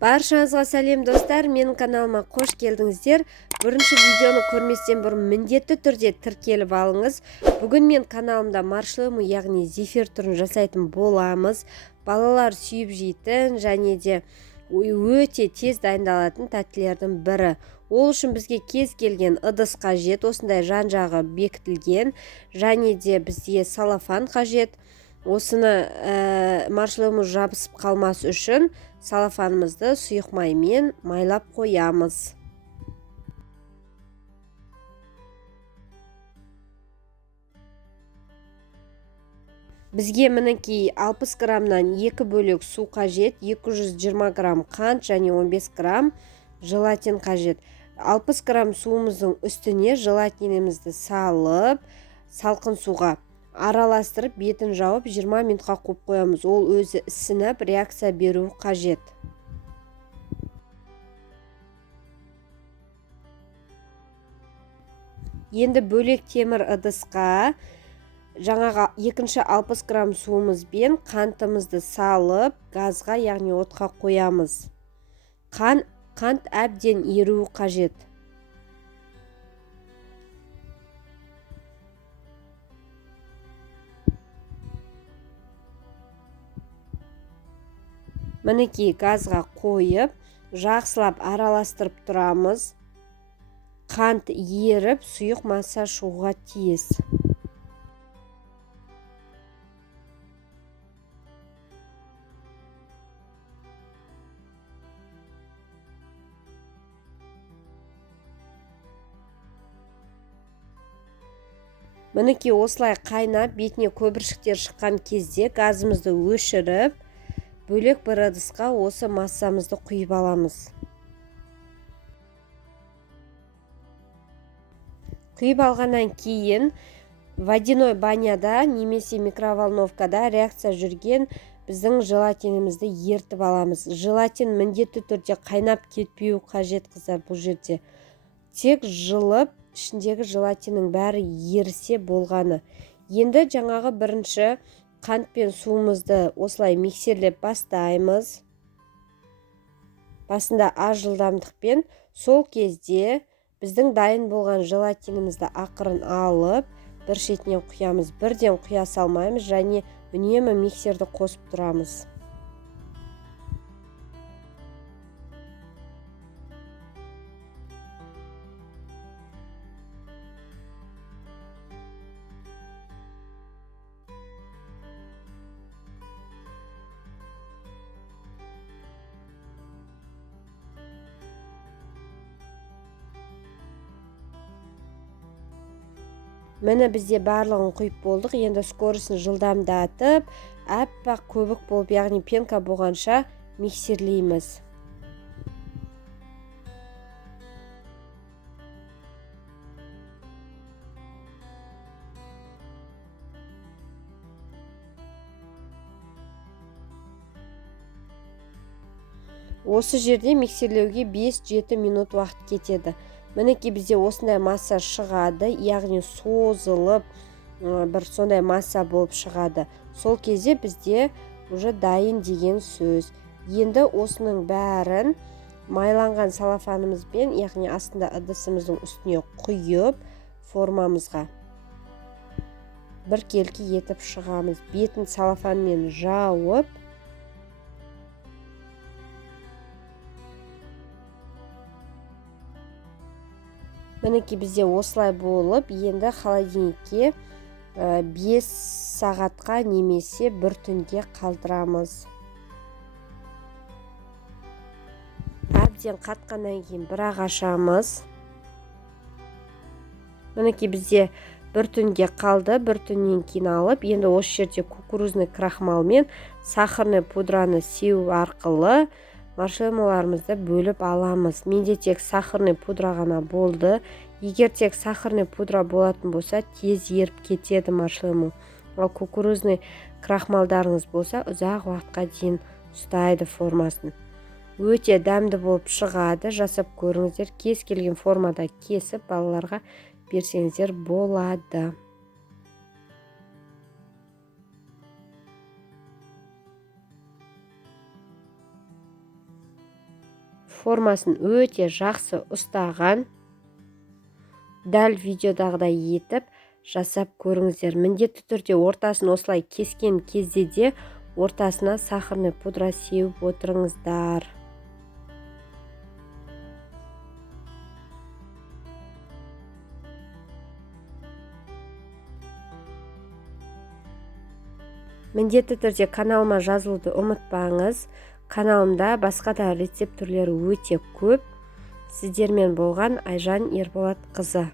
Баршаңызға сәлем достар, менің каналыма қош келдіңіздер. Бірінші видеоны көрместен бұрын міндетті түрде тіркеліп алыңыз. Бүгін мен каналымда маршмеллоу, яғни зефир түрін жасайтын боламыз. Балалар сүйіп жейтін және де өте тез дайындалатын тәттілердің бірі. Ол үшін бізге кез келген ыдыс қажет, осындай жан-жағы бекітілген, және де бізге салафан қажет. Осыны маршмеллоумыз жабысып қалмас үшін салафанымызды сұйық маймен майлап қоямыз. Бізге мінекей 60 граммнан 2 бөлек су қажет, 220 грамм қант және 15 грамм желатин қажет. 60 грамм суымыздың үстіне желатинімізді салып, салқын суға араластырып, бетін жауып 20 минутқа қойып қоямыз. Ол өзі ісініп, реакция беру қажет. Енді бөлек темір ыдысқа жаңағы екінші 60 грамм суымыз бен қантымызды салып, газға, яғни отқа қоямыз. Қант әбден еруі қажет. Мінекей газға қойып, жақсылап араластырып тұрамыз. Қант еріп, сұйық масса шығуға тиіс. Мінекей осылай қайнап, бетіне көпіршіктер шыққан кезде газымызды өшіріп, бөлек бір ыдысқа осы массамызды құйып аламыз. Құйып алғаннан кейін водяной баняда немесе микроволновкада реакция жүрген біздің желатинімізді ертіп аламыз. Желатин міндетті түрде қайнап кетпеу қажет, қыздар, бұл жерде. Тек жылып, ішіндегі желатиннің бәрі ерісе болғаны. Енді жаңағы бірінші қант пен суымызды осылай миксерлеп бастаймыз. Басында аз жылдамдықпен, сол кезде біздің дайын болған желатинімізді ақырын алып, бір шетінен құямыз. Бірден құя салмаймыз және үнемі миксерді қосып тұрамыз. Міне бізде барлығын құйып болдық. Енді скорысын жылдамдатып, әппақ көбік болып, яғни пенка болғанша миксерлейміз. Осы жерде миксерлеуге 5-7 минут уақыт кетеді. Мінекей бізде осындай масса шығады, яғни созылып, бір сондай масса болып шығады. Сол кезде бізде уже дайын деген сөз. Енді осының бәрін майланған салафанымызбен, яғни астында ыдысымыздың үстіне құйып, формамызға бір келкі етіп шығамыз. Бетін салафанмен жауып, мінекей бізде осылай болып, енді холодильникке 5 сағатқа немесе бір түнге қалдырамыз. Әбден қатқаннан кейін бірақ ашамыз. Мінекей бізде бір түнге қалды, бір түннен кейін алып, енді осы жерде кукурузный крахмал мен сахарный пудраны сеу арқылы маршмеллоуларымызды бөліп аламыз. Менде тек сахарный пудра ғана болды. Егер тек сахарный пудра болатын болса, тез еріп кетеді маршмеллоу. Ал кукурузный крахмалдарыңыз болса, ұзақ уақытқа дейін ұстайды формасын. Өте дәмді болып шығады. Жасап көріңіздер. Кез келген формада кесіп балаларға берсеңіздер болады. формасын өте жақсы ұстаған. Дәл видеодағыдай етіп жасап көріңіздер. Міндетті түрде ортасын осылай кескен кезде де ортасына сахарный пудра сеуіп отырыңыздар. Міндетті түрде каналыма жазылуды ұмытпаңыз. Каналымда басқа да рецепт түрлері өте көп. Сіздермен болған Айжан Ерболатқызы.